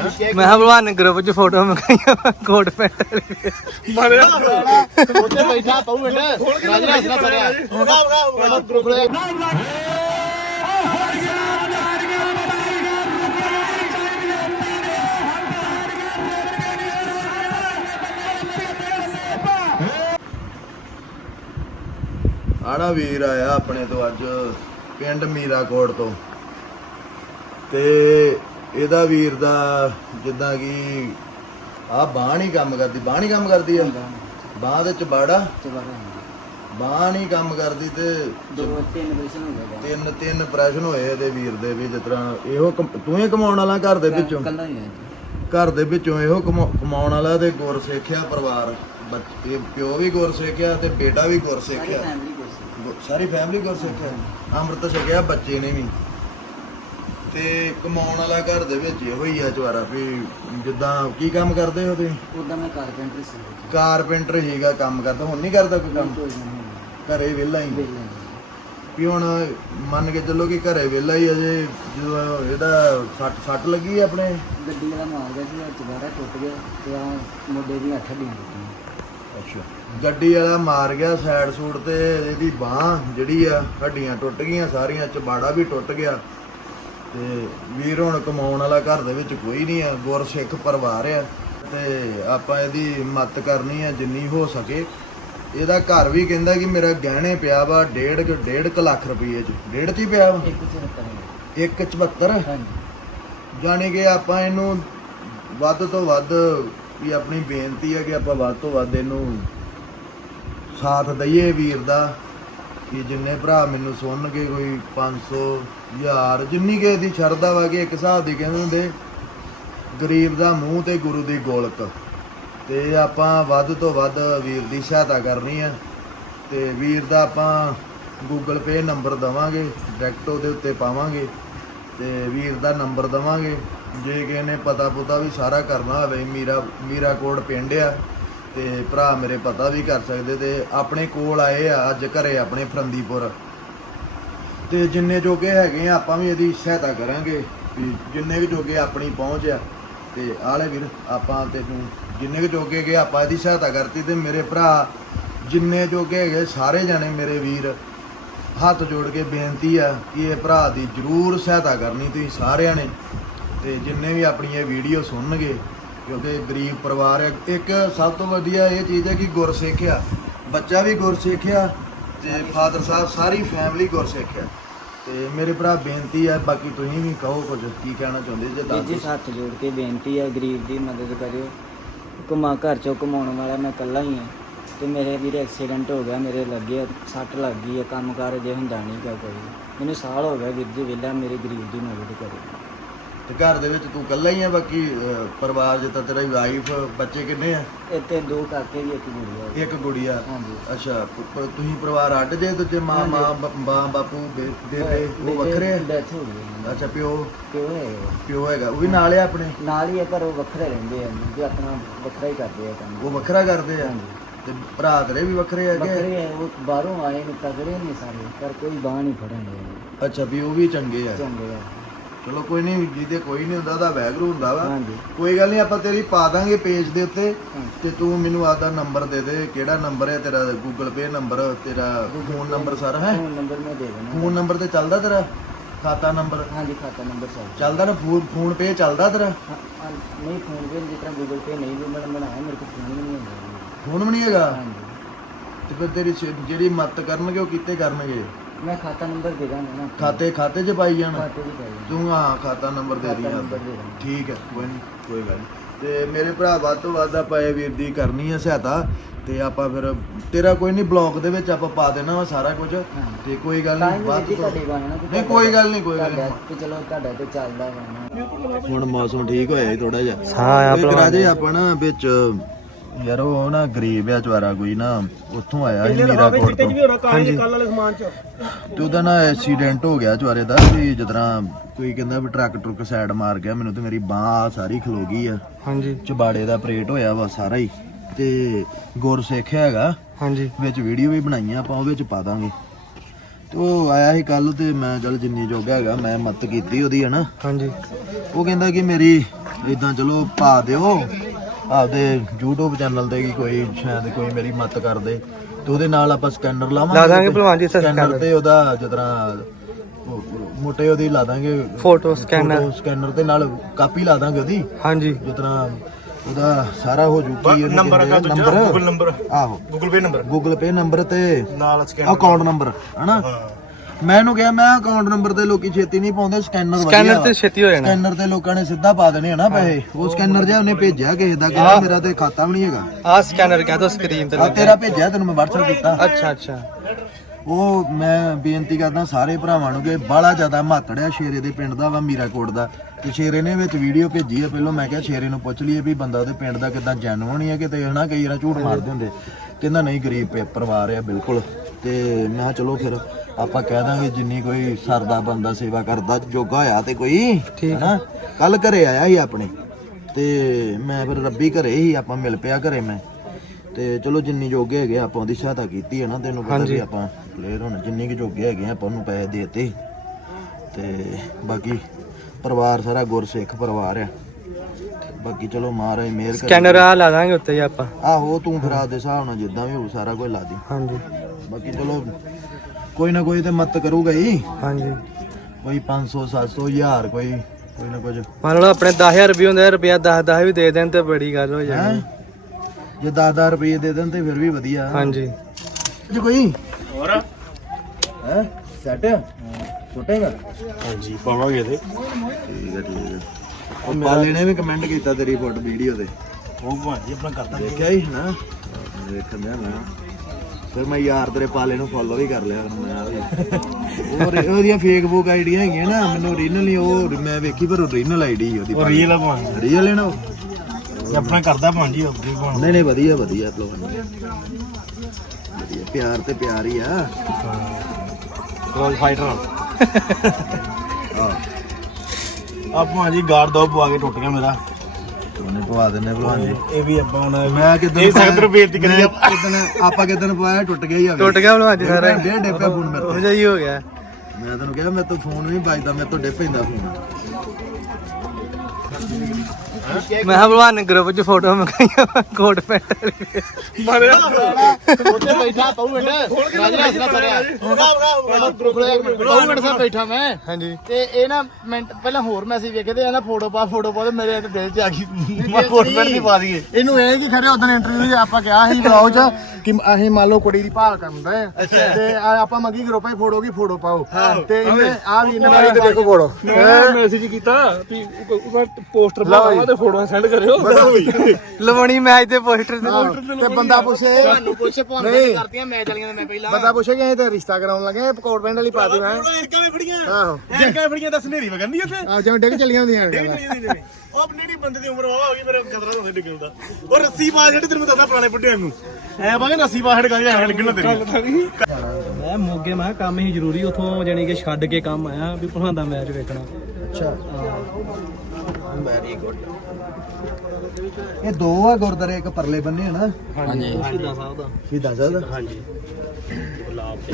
ਮੈਂ ਕਿਹਾ ਭਲਵਾਨ ਨੇ ਗਰੁੱਪ 'ਚ ਫੋਟੋ ਮੰਗਾਈਆਂ ਕੋਟ ਪੈਂਟ ਵਾਲੀ। ਉੱਥੇ ਬੈਠਾ ਪਾਉ ਮਿੰਟ। ਰਾਜਾ ਹੱਸਣਾ ਸਰਿਆ ਹੋਗਾ ਹੋਗਾ ਗਰੁੱਪ ਦੇ। ਆੜਾ ਵੀਰ ਆਇਆ ਆਪਣੇ ਤੋਂ ਅੱਜ ਪਿੰਡ ਮੀਰਾਕੋਟ ਤੋਂ। ਤੇ ਇਹਦਾ ਵੀਰ ਦਾ ਜਿੱਦਾਂ ਕਿ ਆ ਬਾਹ ਨਹੀਂ ਕੰਮ ਕਰਦੀ ਬਾਹ ਨਹੀਂ ਕੰਮ ਕਰਦੀ ਆ? ਬਾਹ ਦੇ ਚਬਾੜਾ? ਬਾਹ ਨਹੀਂ ਕੰਮ ਕਰਦੀ ਤੇ ਦੋ ਤਿੰਨ ਪਰਸਨ ਹੋ ਗਿਆ ਤਿੰਨ ਤਿੰਨ ਪ੍ਰੈਸ਼ਨ ਹੋਏ ਇਹਦੇ ਵੀਰ ਦੇ ਵੀ ਜਿਸ ਤਰ੍ਹਾਂ ਇਹੋ ਕਮ- ਤੂੰ ਹੀ ਕਮਾਉਣ ਵਾਲਾ ਘਰ ਦੇ ਵਿੱਚੋਂ? ਕੱਲਾ ਹੀ ਹੈ ਘਰ ਦੇ ਵਿੱਚੋਂ ਇਹੋ ਕਮਾ- ਕਮਾਉਣ ਵਾਲਾ ਤੇ ਗੁਰ ਸਿੱਖਿਆ ਪਰਿਵਾਰ ਬੱਚ- ਇਹ ਪਿਓ ਵੀ ਗੁਰ ਸਿੱਖਿਆ ਤੇ ਬੇਟਾ ਵੀ ਗੁਰ ਸਿੱਖਿਆ ਫੈਮਿਲੀ ਕੋਲ ਗੁ- ਸਾਰੀ ਫੈਮਿਲੀ ਗੁਰ ਸਿੱਖਿਆ ਅੰਮ੍ਰਿਤ ਛਕਿਆ ਬੱਚੇ ਨੇ ਵੀ। ਤੇ ਕਮਾਉਣ ਵਾਲਾ ਘਰ ਦੇ ਵਿੱਚ ਇਹੋ ਹੀ ਆ ਚਵਾਰਾ ਵੀ ਜਿੱਦਾਂ ਕੀ ਕੰਮ ਕਰਦੇ ਹੋ ਤੁਸੀਂ? ਉਦਾਂ ਮੈਂ ਕਾਰਪੈਂਟਰ ਸੀ। ਕਾਰਪੈਂਟਰ ਹੀਗਾ ਕੰਮ ਕਰਦਾ। ਹੁਣ ਨਹੀਂ ਕਰਦਾ ਕੋਈ ਕੰਮ? ਘਰੇ ਵਿਹਲਾ ਹੀ। ਵੀ ਹੁਣ ਮੰਨ ਕੇ ਚੱਲੋ ਕਿ ਘਰੇ ਵਿਹਲਾ ਹੀ ਅਜੇ ਜਦੋਂ ਇਹਦਾ ਸੱਟ ਸੱਟ ਲੱਗੀ ਆਪਣੇ? ਗੱਡੀ ਵਾਲਾ ਮਾਰ ਗਿਆ ਸੀ ਚਬਾਰਾ ਟੁੱਟ ਗਿਆ ਤੇ ਆ ਮੋਢੇ ਦੀਆਂ ਅੱਠ ਟੁੱਟੀਆਂ ਅੱਛਾ। ਗੱਡੀ ਵਾਲਾ ਮਾਰ ਗਿਆ ਸਾਈਡ ਸੂਟ ਤੇ ਇਹਦੀ ਬਾਹ ਜਿਹੜੀ ਆ ਹੱਡੀਆਂ ਟੁੱਟ ਗਈਆਂ ਸਾਰੀਆਂ ਚਬਾੜਾ ਵੀ ਟੁੱਟ ਗਿਆ। ਤੇ ਵੀਰ ਹੁਣ ਕਮਾਉਣ ਵਾਲਾ ਘਰ ਦੇ ਵਿੱਚ ਕੋਈ ਨਹੀਂ ਆ ਗੁਰਸਿੱਖ ਪਰਿਵਾਰ ਆ ਤੇ ਆਪਾਂ ਇਹਦੀ ਮਦਦ ਕਰਨੀ ਆ ਜਿੰਨੀ ਹੋ ਸਕੇ। ਇਹਦਾ ਘਰ ਵੀ ਕਹਿੰਦਾ ਕਿ ਮੇਰਾ ਗਹਿਣੇ ਪਿਆ ਵਾ ਡੇਢ ਕੁ- ਡੇਢ ਕੁ ਲੱਖ ਰੁਪਏ ਚ। ਡੇਢ ਚ ਹੀ ਪਿਆ ਵਾ? ਇੱਕ ਚ ਰੱਖਿਆ 174 ਹਾਂਜੀ। ਜਾਣੀ ਕਿ ਆਪਾਂ ਇਹਨੂੰ ਵੱਧ ਤੋਂ ਵੱਧ ਵੀ ਆਪਣੀ ਬੇਨਤੀ ਹੈ ਕਿ ਆਪਾਂ ਵੱਧ ਤੋਂ ਵੱਧ ਇਹਨੂੰ ਸਾਥ ਦਈਏ ਵੀਰ ਦਾ। ਕਿ ਜਿੰਨੇ ਭਰਾ ਮੈਨੂੰ ਸੁਣਨਗੇ ਕੋਈ 500 1000 ਜਿੰਨੀ ਕੇ ਦੀ ਸ਼ਰਧਾ ਵਾ ਕਿ ਇੱਕ ਹਿਸਾਬ ਦੀ ਕਹਿੰਦੇ ਹੁੰਦੇ, ਗਰੀਬ ਦਾ ਮੂੰਹ ਤੇ ਗੁਰੂ ਦੀ ਗੋਲਕ। ਤੇ ਆਪਾਂ ਵੱਧ ਤੋਂ ਵੱਧ ਵੀਰ ਦੀ ਸਹਾਇਤਾ ਕਰਨੀ ਹੈ ਤੇ ਵੀਰ ਦਾ ਆਪਾਂ ਗੂਗਲ ਪੇ ਨੰਬਰ ਦਵਾਂਗੇ ਡਾਇਰੈਕਟ ਉਹਦੇ ਉੱਤੇ ਪਾਵਾਂਗੇ। ਤੇ ਵੀਰ ਦਾ ਨੰਬਰ ਦਵਾਂਗੇ। ਜੇ ਕਿਸੇ ਨੇ ਪਤਾ ਪੁਤਾ ਵੀ ਸਾਰਾ ਕਰਨਾ ਹੋਵੇ, ਮੀਰਾ ਮੀਰਾ ਕੋਟ ਪਿੰਡ ਆ। ਤੇ ਭਰਾ ਮੇਰੇ ਪਤਾ ਵੀ ਕਰ ਸਕਦੇ ਤੇ ਆਪਣੇ ਕੋਲ ਆਏ ਆ ਅੱਜ ਘਰੇ ਆਪਣੇ ਫਰੰਦੀਪੁਰ। ਤੇ ਜਿੰਨੇ ਜੋਗੇ ਹੈਗੇ ਆ, ਆਪਾਂ ਵੀ ਇਹਦੀ ਸਹਾਇਤਾ ਕਰਾਂਗੇ ਵੀ ਜਿੰਨੇ ਵੀ ਜੋਗੇ ਆਪਣੀ ਪਹੁੰਚ ਆ। ਤੇ ਆਲੇ ਵੀਰ, ਆਪਾਂ ਤੈਨੂੰ ਜਿੰਨੇ ਵੀ ਜੋਗੇ ਗਏ ਆਪਾਂ ਇਹਦੀ ਸਹਾਇਤਾ ਕਰਤੀ ਤੇ ਮੇਰੇ ਭਰਾ ਜਿੰਨੇ ਜੋਗੇ ਹੈਗੇ, ਸਾਰੇ ਜਾਣੇ ਮੇਰੇ ਵੀਰ ਹੱਥ ਜੋੜ ਕੇ ਬੇਨਤੀ ਆ ਕਿ ਇਹ ਭਰਾ ਦੀ ਜਰੂਰ ਸਹਾਇਤਾ ਕਰਨੀ ਤੁਸੀਂ ਸਾਰਿਆਂ ਨੇ। ਤੇ ਜਿੰਨੇ ਵੀ ਆਪਣੀ ਇਹ ਵੀਡੀਓ ਸੁਣਨਗੇ ਕਿਉਂਕਿ ਗਰੀਬ ਪਰਿਵਾਰ ਹੈ। ਇੱਕ ਸਭ ਤੋਂ ਵਧੀਆ ਇਹ ਚੀਜ਼ ਹੈ ਕਿ ਗੁਰਸਿੱਖ ਆ ਬੱਚਾ ਵੀ ਗੁਰਸਿੱਖ ਆ ਤੇ ਫਾਦਰ ਸਾਹਿਬ ਸਾਰੀ ਫੈਮਿਲੀ ਗੁਰਸਿੱਖ ਆ ਤੇ ਮੇਰੇ ਭਰਾ ਬੇਨਤੀ ਹੈ ਬਾਕੀ ਤੁਸੀਂ ਵੀ ਕਹੋ ਕੁਝ ਕੀ ਕਹਿਣਾ ਚਾਹੁੰਦੇ ਜੇ ਵੀਰ ਜੀ ਦੱਸ ਹੱਥ ਜੋੜ ਕੇ ਬੇਨਤੀ ਹੈ ਗਰੀਬ ਦੀ ਮਦਦ ਕਰਿਓ। ਕਮਾ ਘਰ ਚੋਂ ਕਮਾਉਣ ਵਾਲਾ ਮੈਂ ਇਕੱਲਾ ਹੀ ਹਾਂ ਤੇ ਮੇਰੇ ਵੀਰ ਐਕਸੀਡੈਂਟ ਹੋ ਗਿਆ ਮੇਰੇ ਲੱਗੇ ਸੱਟ ਲੱਗ ਗਈ ਹੈ ਕੰਮਕਾਰ ਜੇ ਹੁੰਦਾ ਨਹੀਂ ਗਾ ਕੋਈ। ਮੈਨੂੰ ਸਾਲ ਹੋ ਗਿਆ ਵੀਰ ਜੀ ਵਿਹਲਾ ਮੇਰੀ ਗਰੀਬ ਦੀ ਮਦਦ ਕਰਿਓ ਤੇ ਘਰ ਦੇ ਵਿੱਚ ਤੂੰ ਇਕੱਲਾ ਹੀ ਆ ਬਾਕੀ ਅਹ, ਪਰਿਵਾਰ ਜਿੱਦਾਂ ਤੇਰਾ ਵਾਈਫ ਬੱਚੇ ਕਿੰਨੇ ਆ? ਇੱਥੇ ਦੋ ਕਾਕੇ ਵੀ ਇੱਕ ਗੁੜੀਆ ਇੱਕ ਗੁੜੀਆ। ਹਾਂਜੀ। ਅੱਛਾ ਪ- ਪ- ਤੁਸੀਂ ਪਰਿਵਾਰ ਅੱਡ ਜੇ ਦੂਜੇ ਮਾਂ ਮਾਂ ਬ- ਮਾਂ ਬਾਪੂ ਬੇ- ਬੇਬੇ ਉਹ ਵੱਖਰੇ ਆ? ਡੈਥ ਹੋ ਗਈ ਅੱਛਾ ਪਿਓ? ਕਿਉਂ ਹੈ ਪਿਓ ਹੈਗਾ ਉਹ ਵੀ ਨਾਲ ਆ ਆਪਣੇ? ਨਾਲ ਹੀ ਹੈ ਪਰ ਉਹ ਵੱਖਰੇ ਰਹਿੰਦੇ ਆ ਜੇ ਆਪਣਾ ਵੱਖਰਾ ਹੀ ਕਰਦੇ ਆ ਕੰਮ। ਉਹ ਵੱਖਰਾ ਕਰਦੇ ਆ? ਹਾਂਜੀ। ਤੇ ਭਰਾ ਤੇਰੇ ਵੀ ਵੱਖਰੇ ਹੈਗੇ? ਵੱਖਰੇ ਹੈ ਉਹ ਬਾਹਰੋਂ ਆਏ ਨੇ ਤਗੜੇ ਨੇ ਸਾਰੇ ਪਰ ਕੋਈ ਬਾਹ ਨਹੀਂ ਫੜਨ ਦੇ। ਅੱਛਾ ਵੀ ਉਹ ਵੀ ਚੰਗੇ ਆ। ਚੰਗੇ ਆ। ਚਲੋ ਕੋਈ ਨਹੀਂ ਜਿਹਦੇ ਕੋਈ ਨਹੀਂ ਹੁੰਦਾ ਉਹਦਾ ਵੈਗਰੂ ਹੁੰਦਾ ਵਾ। ਹਾਂਜੀ। ਕੋਈ ਗੱਲ ਨਹੀਂ ਆਪਾਂ ਤੇਰੀ ਪਾ ਦਾਂਗੇ ਪੇਜ ਦੇ ਉੱਤੇ। ਤੇ ਤੂੰ ਮੈਨੂੰ ਆਦਾ ਨੰਬਰ ਦੇ ਦੇ ਕਿਹੜਾ ਨੰਬਰ ਹੈ ਤੇਰਾ ਗੂਗਲ ਪੇ ਨੰਬਰ ਤੇਰਾ ਫੋਨ ਨੰਬਰ ਸਾਰਾ ਹੈ? ਫੋਨ ਨੰਬਰ ਮੈਂ ਦੇ ਦੇਣਾ ਫੋਨ ਨੰਬਰ ਤੇ ਚੱਲਦਾ ਤੇਰਾ? ਖਾਤਾ ਨੰਬਰ? ਹਾਂਜੀ ਖਾਤਾ ਨੰਬਰ ਸਭ ਚੱਲਦਾ ਨਾ ਫੋਨ ਫੋਨ ਪੇ ਚੱਲਦਾ ਤੇਰਾ? ਹਾਂ, ਹਾਂ, ਨਹੀਂ ਫੋਨ ਪੇ ਜਿਸ ਤਰ੍ਹਾਂ ਗੂਗਲ ਪੇ ਨਹੀਂ ਮੈਂ ਬਣਾਇਆ ਮੇਰੇ ਕੋਲ ਫੋਨ ਹੀ ਨਹੀਂ ਹੁੰਦਾ ਫੋਨ ਵੀ ਨਹੀਂ ਹੈਗਾ? ਹਾਂਜੀ। ਤੇ ਫਿਰ ਤੇਰੀ ਸ- ਜਿਹੜੀ ਮਦਦ ਕਰਨਗੇ ਉਹ ਕਿੱਥੇ ਕਰਨਗੇ? ਮੈਂ ਖਾਤਾ ਨੰਬਰ ਦੇ ਦਾਂਗਾ ਨਾ। ਖਾਤੇ ਖਾਤੇ 'ਚ ਪਾਈ ਜਾਣਾ? ਖਾਤੇ ਦੀ ਪਾਈ ਤੂੰ ਹਾਂ ਖਾਤਾ ਨੰਬਰ ਦੇ ਦੀ ਖਾਤਾ ਆ ਨੰਬਰ ਦੇ ਦਾਂਗਾ। ਠੀਕ ਹੈ ਕੋਈ ਨਹੀਂ ਕੋਈ ਗੱਲ ਨੀ। ਤੇ ਮੇਰੇ ਭਰਾ ਵੱਧ ਤੋਂ ਵੱਧ ਆਪਾਂ ਇਹ ਵੀਰ ਦੀ ਕਰਨੀ ਹੈ ਸਹਾਇਤਾ ਤੇ ਆਪਾਂ ਫਿਰ ਤੇਰਾ ਕੋਈ ਨਹੀਂ ਬਲੌਗ ਦੇ ਵਿੱਚ ਆਪਾਂ ਪਾ ਦੇਣਾ ਵਾ ਸਾਰਾ ਕੁਝ। ਤੇ ਕੋਈ ਗੱਲ ਤਾਂ ਨਹੀਂ ਵੱਧ ਜੀ ਤੋਂ ਤੁਹਾਡੇ ਕੋਲ ਆਇਆ ਨਾ ਕਿ ਨਹੀਂ ਕੋਈ ਗੱਲ ਨਹੀਂ ਕੋਈ ਗੱਲ ਤੁਹਾਡਾ ਤੇ ਚਲੋ ਤੁਹਾਡਾ ਤੇ ਚੱਲਦਾ ਵਾ। ਨਾ ਹੁਣ ਮੌਸਮ ਠੀਕ ਹੋਇਆ ਥੋੜਾ ਜਿਹਾ। ਸਾਹ ਆਪਾਂ ਨਾ ਵਿੱਚ ਯਾਰ ਉਹ ਨਾ ਗਰੀਬ ਆ ਚਵਾਰਾ ਕੋਈ ਨਾ ਉੱਥੋਂ ਆਇਆ ਸੀ ਮੀਰਾਕੋਟ ਤੋਂ ਹਾਂਜੀ। ਤੇ ਉਹਦਾ ਨਾ ਐਕਸੀਡੈਂਟ ਹੋ ਗਿਆ ਚਵਾਰੇ ਦਾ ਵੀ ਜਿਸ ਤਰ੍ਹਾਂ ਕੋਈ ਕਹਿੰਦਾ ਵੀ ਟਰੱਕ ਟਰੁੱਕ ਸਾਈਡ ਮਾਰ ਗਿਆ ਮੈਨੂੰ ਤੇ ਮੇਰੀ ਬਾਹ ਸਾਰੀ ਖਲੋ ਗਈ ਆ। ਹਾਂਜੀ। ਚਬਾੜੇ ਦਾ ਆਪਰੇਟ ਹੋਇਆ ਵਾ ਸਾਰਾ ਹੀ। ਤੇ ਗੁਰ ਸਿੱਖ ਹੈਗਾ ਹਾਂਜੀ। ਵਿੱਚ ਵੀਡੀਓ ਵੀ ਬਣਾਈਆਂ ਆਪਾਂ ਉਹਦੇ ਵਿੱਚ ਪਾ ਦਾਂਗੇ। ਤੇ ਉਹ ਆਇਆ ਸੀ ਕੱਲ ਤੇ ਮੈਂ ਚੱਲ ਜਿੰਨੀ ਜੋਗਾ ਹੈਗਾ ਮੈਂ ਮਦਦ ਕੀਤੀ ਉਹਦੀ ਹਨਾ। ਹਾਂਜੀ। ਉਹ ਕਹਿੰਦਾ ਕਿ ਮੇਰੀ ਇਦਾਂ ਚਲੋ ਪਾ ਦਿਓ ਆਪਦੇ YouTube ਚੈਨਲ ਤੇ ਕੀ ਕੋਈ ਸ਼ਾਇਦ ਕੋਈ ਮੇਰੀ ਮਦਦ ਕਰ ਦੇ ਤੇ ਉਹਦੇ ਨਾਲ ਆਪਾਂ ਸਕੈਨਰ ਲਾਵਾਂਗੇ ਲਾ ਦਾਂਗੇ ਭਲਵਾਨ ਜੀ ਇੱਥੇ ਸਕੈਨਰ। ਤੇ ਉਹਦਾ ਜਿਸ ਤਰ੍ਹਾਂ ਉਹ- ਮੋਟੇ ਉਹਦੀ ਲਾ ਦਾਂਗੇ। ਫੋਟੋ ਸਕੈਨਰ ਸਕੈਨਰ ਤੇ ਨਾਲ ਕਾਪੀ ਲਾ ਦਾਂਗੇ ਉਹਦੀ। ਹਾਂਜੀ। ਤਰ੍ਹਾਂ ਉਹਦਾ ਸਾਰਾ ਹੋ ਜੂ ਕੀ ਨੰਬਰ ਨੰਬਰ ਗੂਗਲ ਨੰਬਰ ਆਹੋ। Google Pay number Google Pay number ਤੇ ਨਾਲ ਸਕੈਨ ਅਕਾਊਂਟ ਨੰਬਰ ਹਨਾ? ਮੈਂ ਇਹਨੂੰ ਕਿਹਾ ਮੈਂ ਅਕਾਊਂਟ ਨੰਬਰ ਤੇ ਲੋਕੀ ਛੇਤੀ ਨਹੀਂ ਪਾਉਂਦੇ ਸਕੈਨਰ ਵਧੀਆ ਸਕੈਨਰ। ਤੇ ਛੇਤੀ ਹੋ ਜਾਣਾ। ਸਕੈਨਰ ਤੇ ਲੋਕਾਂ ਨੇ ਸਿੱਧਾ ਪਾ ਦੇਣੇ ਹਨਾ ਪੈਸੇ। ਉਹ ਸਕੈਨਰ ਜਿਹਾ ਉਹਨੇ ਭੇਜਿਆ ਕਿਸੇ ਦਾ ਕਹਿੰਦਾ ਮੇਰਾ ਤੇ ਖਾਤਾ ਵੀ ਨਹੀਂ ਹੈਗਾ। ਆਹ ਸਕੈਨਰ ਕਹਿ ਦੋ ਸਕਰੀਨ ਤੇ ਆ ਤੇਰਾ ਭੇਜਿਆ ਤੈਨੂੰ ਮੈਂ WhatsApp ਕੀਤਾ। ਅੱਛਾ ਅੱਛਾ। ਉਹ ਮੈਂ ਬੇਨਤੀ ਕਰਦਾ ਸਾਰੇ ਭਰਾਵਾਂ ਨੂੰ ਕਿ ਬਾਹਲਾ ਜ਼ਿਆਦਾ ਮਾਤੜਿਆ ਸ਼ੇਰੇ ਦੇ ਪਿੰਡ ਦਾ ਵਾ ਮੀਰਾਕੋਟ ਦਾ। ਤੇ ਸ਼ੇਰੇ ਨੇ ਵਿੱਚ ਵੀਡੀਓ ਭੇਜੀ ਆ ਪਹਿਲਾਂ ਮੈਂ ਕਿਹਾ ਸ਼ੇਰੇ ਨੂੰ ਪੁੱਛ ਲਈਏ ਵੀ ਬੰਦਾ ਉਹਦੇ ਪਿੰਡ ਦਾ ਕਿਦਾਂ ਜੈਨੂਨ ਹੀ ਆ ਕਿਤੇ ਹਨਾ ਕਈ ਵਾਰ ਝੂਠ ਮਾਰਦੇ ਹੁੰਦੇ। ਕਹਿੰਦਾ ਨਹੀਂ ਗਰੀਬ ਪੇ- ਪਰਿਵਾਰ ਆ ਬਿਲਕੁਲ। ਤੇ ਮੈਂ ਕਿਹਾ ਚਲੋ ਫਿਰ ਆਪਾਂ ਕਹਿ ਦਾਂਗੇ ਜਿੰਨੀ ਕੋਈ ਸਰਦਾ ਬੰਦਾ ਸੇਵਾ ਕਰਦਾ ਜੋਗਾ ਹੋਇਆ ਤੇ ਕੋਈ ਹਨਾ? ਕੱਲ ਘਰੇ ਆਇਆ ਸੀ ਆਪਣੇ। ਤੇ ਮੈਂ ਫਿਰ ਰੱਬੀ ਘਰੇ ਹੀ ਆਪਾਂ ਮਿਲ ਪਿਆ ਘਰੇ ਮੈਂ। ਤੇ ਚਲੋ ਜਿੰਨੀ ਜੋਗੇ ਹੈਗੇ ਆਪਾਂ ਉਹਦੀ ਸਹਾਇਤਾ ਕੀਤੀ ਹੈ ਨਾ ਤੈਨੂੰ ਪਤਾ ਵੀ ਆਪਾਂ ਪਲੇਅਰ ਹੁਣ ਜਿੰਨੀ ਕਿ ਜੋਗੇ ਹੈਗੇ ਆ, ਆਪਾਂ ਉਹਨੂੰ ਪੈਸੇ ਦੇਤੇ। ਤੇ ਬਾਕੀ ਪਰਿਵਾਰ ਸਾਰਾ ਗੁਰਸਿੱਖ ਪਰਿਵਾਰ ਆ। ਬਾਕੀ ਚਲੋ ਮਹਾਰਾਜ ਮਿਹਰ ਕਰੇ। ਸਕੈਨਰ ਆ ਲਾ ਦਾਂਗੇ ਉੱਤੇ ਹੀ ਆਪਾਂ। ਆਹੋ ਤੂੰ ਫਿਰ ਆਪਦੇ ਹਿਸਾਬ ਨਾਲ ਜਿੱਦਾਂ ਵੀ ਹੋਊ ਸਾਰਾ ਕੁਝ ਲਾ ਦੀ। ਹਾਂਜੀ। ਬਾਕੀ ਚਲੋ ਕੋਈ ਨਾ ਕੋਈ ਤੇ ਮਦਦ ਕਰੂਗਾ ਹੀ ਹਾਂਜੀ। ਕੋਈ 500 700 1000 ਕੋਈ ਕੋਈ ਨਾ ਕੁਝ। ਮੰਨ ਲਓ ਆਪਣੇ 10000 ਰੁਪਏ ਹੁੰਦੇ ਆ ਰੁਪਿਆ 10 10 ਵੀ ਦੇ ਦੇਣ ਤੇ ਬੜੀ ਗੱਲ ਹੋ ਹੈ? ਜਾਣੀ ਜੇ 10000 ਰੁਪਏ ਦੇ ਦੇਣ ਤੇ ਫਿਰ ਵੀ ਵਧੀਆ। ਹਾਂਜੀ। ਜੇ ਕੋਈ? ਹੋਰ? ਹੈ? ਸੈਟ? ਛੁੱਟੇਗਾ ਹਾਂਜੀ ਪਾਵਾਂਗੇ ਤੇ ਠੀਕ ਹੈ ਠੀਕ ਹੈ ਉਹ ਮਾਲੇ ਨੇ ਵੀ ਕਮੈਂਟ ਕੀਤਾ ਤੇਰੀ ਫੋਟੋ ਵੀਡੀਓ ਤੇ। ਉਹ ਭਾਜੀ ਆਪਣਾ ਕਰਦਾ ਦੇਖਿਆ ਹੀ ਨਾ। ਦੇਖਣ ਦਿਆ ਮੈਂ। ਫਿਰ ਮੈਂ ਯਾਰ ਤੇਰੇ ਪਾਲੇ ਨੂੰ ਫੋਲੋ ਵੀ ਕਰ ਲਿਆ। ਮੈਂ ਵੀ ਉਹ ਰੀ- ਉਹਦੀਆਂ ਫੇਸਬੁੱਕ ਆਈਡੀਆਂ ਹੈਗੀਆਂ ਨਾ ਮੈਨੂੰ ਓਰੀਜਨਲ ਹੀ ਉਹ ਮੈਂ ਵੇਖੀ ਪਰ ਓਰੀਜਨਲ ਆਈਡੀ ਉਹਦੀ ਉਹ ਰੀਅਲ ਆ ਭਾਜੀ। ਰੀਅਲ ਹੈ ਨਾ ਉਹ? ਆਪਣਾ ਕਰਦਾ ਭਾਜੀ ਭਾਣ ਨਹੀਂ ਨਹੀਂ ਵਧੀਆ ਵਧੀਆ ਭਲਵਾਨ ਵਧੀਆ ਪਿਆਰ ਤੇ ਪਿਆਰ ਹੀ ਆ। ਕ੍ਰੋਸ ਫਾਈਟਰ ਆਹ। ਆ ਭਾਜੀ ਗਾਰਡ ਦੋ ਪਵਾ ਕੇ ਟੁੱਟ ਗਿਆ ਮੇਰਾ। ਉਹਨੇ ਪਵਾ ਦਿੰਨੇ ਭਲਵਾਨ ਜੀ। ਇਹ ਵੀ ਆਪਾਂ ਹੁਣ ਮੈਂ ਕਿਦਾਂ ਇਹ ਸਖਤ ਬੇਇੱਜ਼ਤੀ ਕਰੀ ਆਪਾਂ। ਕਿਦਾਂ ਆਪਾਂ ਕਿਦਾਂ ਪਵਾਇਆ ਟੁੱਟ ਗਿਆ ਹੀ ਆ। ਟੁੱਟ ਗਿਆ ਭਲਵਾਨ ਜੀ ਸਾਰਾ। ਡੇ ਡੇ ਪਿਆ ਫੋਨ ਮੇਰੇ ਤੋਂ। ਹੀ ਹੋ ਗਿਆ। ਮੈਂ ਤੈਨੂੰ ਕਿਹਾ ਮੇਰੇ ਤੋਂ ਫੋਨ ਨਹੀਂ ਵੱਜਦਾ ਮੇਰੇ ਤੋਂ ਡੇ ਪੈਂਦਾ ਫੋਨ। ਮੈਂ ਕਿਹਾ ਭਲਵਾਨ ਨੇ ਗਰੁੱਪ 'ਚ ਫੋਟੋ ਮੰਗਾਈਆਂ ਕੋਟ ਪੈਂਟ ਵਾਲੀ। ਉੱਥੇ ਬੈਠਾ ਪਾਉ ਮਿੰਟ। ਰਾਜਾ ਹਸਨਾ ਸਰਿਆ। ਪਾਉ ਮਿੰਟ ਸਾਹਿਬ ਬੈਠਾ ਮੈਂ। ਹਾਂਜੀ। ਤੇ ਇਹ ਨਾ ਮਿੰਟ ਪਹਿਲਾਂ ਹੋਰ ਮੈਸੇਜ ਵੇਖੇ ਤੇ ਇਹ ਨਾ ਫੋਟੋ ਪਾ ਫੋਟੋ ਪਾ ਤੇ ਮੇਰੇ ਤੇ ਦਿਲ 'ਚ ਆ ਗਈ। ਮੈਂ ਕੋਟ ਪੈਂਟ ਦੀ ਪਾ ਦਈਏ। ਇਹਨੂੰ ਇਹ ਕਿ ਖਰੇ ਉਦੋਂ ਇੰਟਰਵਿਊ 'ਚ ਆਪਾਂ ਕਿਹਾ ਸੀ ਬਲੌਗ 'ਚ ਕਿ ਅਸੀਂ ਮੰਨ ਲਓ ਕੁੜੀ ਦੀ ਭਾਲ ਕਰਦਾ ਹੈ ਤੇ ਆ- ਆਪਾਂ ਮੰਗੀ ਗਰੁੱਪਾਂ 'ਚ ਫੋਟੋ ਕੀ ਫੋਟੋ ਪਾਓ? ਤੇ ਇਹਨੇ ਆ ਵੀ ਇਹਨਾਂ ਦੀ ਦੇਖੋ ਫੋਟੋ ਮੈਂ ਮੈਸੇਜ ਕੀਤਾ ਵੀ ਉਹਦਾ ਪੋਸਟਰ ਬਣਾਵਾ ਤੇ ਫੋਟੋਆਂ ਸੈਂਡ ਕਰਿਓ। ਲਵਣੀ ਮੈਚ ਦੇ ਪੋਸਟਰ ਤੇ ਤੇ ਬੰਦਾ ਪੁੱਛੇ ਤੁਹਾਨੂੰ ਪੁੱਛੇ ਭਾਵੇਂ ਕਰਤੀਆਂ ਮੈਚ ਵਾਲੀਆਂ ਤੇ ਮੈਂ ਪਹਿਲਾਂ। ਬੰਦਾ ਪੁੱਛੇ ਕਿ ਇਹ ਤੇ ਰਿਸ਼ਤਾ ਕਰਾਉਣ ਲੱਗੇ ਕੋਟ ਪੈਂਟ ਵਾਲੀ ਪਾ ਦੇ ਮੈਂ ਐਨਕਾਂ ਵੀ ਫੜੀਆਂ। ਆਹੋ। ਐਨਕਾਂ ਵੀ ਫੜੀਆਂ ਤਾਂ ਸਨੇਰੀ ਵਗੰਦੀ ਇੱਥੇ ਆ ਜਿਵੇਂ ਡਿੱਗ ਚਲੀਆਂ ਹੁੰਦੀਆਂ ਉਹ ਆਪਣੇ ਨਹੀਂ ਬੰਦੇ ਦੀ ਉਮਰ ਵਾਹ ਹੋ ਗਈ ਮੇਰੇ ਕਦਰਾਂ ਤੋਂ ਡਿੱਗਣ ਦਾ ਉਹ ਰੱਸੀ ਪਾ ਜਿਹੜੀ ਤੈਨੂੰ ਦੱਸਦਾ ਪੁਰਾਣੇ ਬੁੱਢਿਆਂ ਨੂੰ। ਐ ਬਾਗੇ ਰੱਸੀ ਪਾ ਤੇਰੀ। ਮੈਂ ਮੋਗੇ ਮੈਂ ਕੰਮ ਹੀ ਜ਼ਰੂਰੀ ਉਥੋਂ ਜਾਨੀ ਕਿ ਛੱਡ ਕੇ ਕੰਮ ਆਇਆ ਵੀ ਭਲਵਾਨ ਦਾ ਮੈਚ ਵੇਖਣਾ। ਅੱਛਾ। ਵੈਰੀ ਗੁੱਡ ਇਹ ਦੋ ਆ ਗੁਰਦਾਰੇ ਇੱਕ ਪਰਲੇ ਬੰਨੇ ਨਾ? ਹਾਂਜੀ ਸ਼ਹੀਦਾਂ ਸਾਹਿਬ ਦਾ। ਸ਼ਹੀਦਾਂ ਸਾਹਿਬ ਦਾ? ਹਾਂਜੀ। ਗੁਲਾਬ ਤੇ।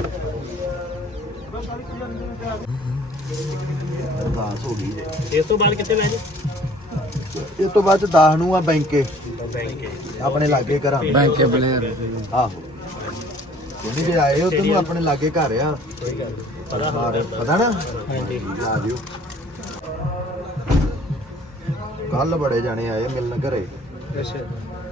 ਅਰਦਾਸ ਹੋ ਗਈ ਜੇ। ਇਸ ਤੋਂ ਬਾਅਦ ਕਿੱਥੇ ਮੈਚ ਇਸ ਤੋਂ ਬਾਅਦ 10 ਨੂੰ ਆ ਬੈਂਕੇ। ਬੈਂਕ। ਆਪਣੇ ਲਾਗੇ ਘਰਾਂ। ਬੈਂਕੇ ਬਲੇਅਰ ਆਹੋ। ਕਹਿੰਦੀ ਜੇ ਆਏ ਹੋ ਤੈਨੂੰ ਆਪਣੇ ਲਾਗੇ ਘਰ ਆ। ਕੋਈ ਗੱਲ ਪਤਾ ਪਤਾ ਨਾ? ਹਾਂਜੀ। ਆ ਜਿਓ ਕੱਲ ਬੜੇ ਜਾਣੇ ਆਏ ਮਿਲਣ ਘਰੇ। ਅੱਛਾ।